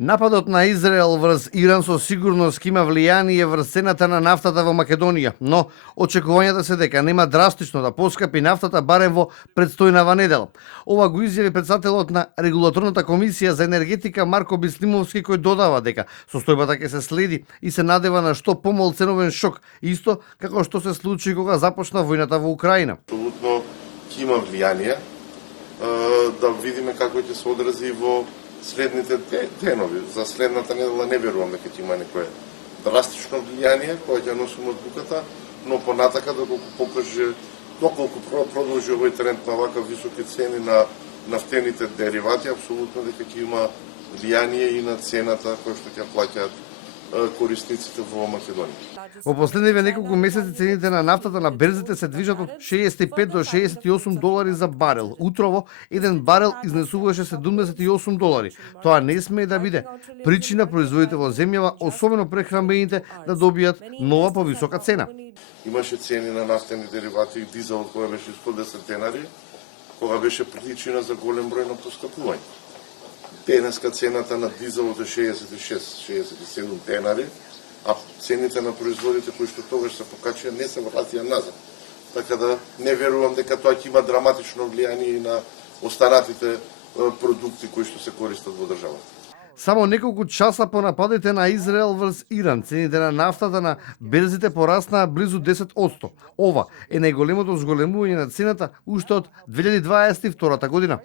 Нападот на Израел врз Иран со сигурност има влијание врз цената на нафтата во Македонија, но очекувањата се дека нема драстично да поскапи нафтата барем во предстојнава недела. Ова го изјави претседателот на Регулаторната комисија за енергетика Марко Бислимовски, кој додава дека состојбата ќе се следи и се надева на што помал ценовен шок, исто како што се случи кога започна војната во Украина. Апсолутно ќе има влијание, да видиме како ќе се одрази во следните денови. За следната недела не верувам дека ќе има некое драстично влијание кое ќе носиме одлуката, но понатака доколку продолжи овој тренд на вака високи цени на нафтените деривати, апсолутно дека ќе има влијание и на цената која што ќе плаќаат корисниците во Македонија. Во последниве неколку месеци цените на нафтата на берзите се движат од 65 до 68 долари за барел. Утрово еден барел изнесуваше 78 долари. Тоа не смее да биде причина производите во земјава, особено прехранбените, да добијат нова повисока цена. Имаше цени на нафтени деривати и дизелот која беше 110 денари, кога беше причина за голем број на поскапување. Денеска цената на дизелот е 66-67 денари, а цените на производите кои што тогаш се покачија не се вратија назад. Така да не верувам дека тоа ќе има драматично влијание и на останатите продукти кои што се користат во државата. Само неколку часа по нападите на Израел врз Иран, цените на нафтата на берзите пораснаа близу 10%. Ова е најголемото зголемување на цената уште од 2022 година.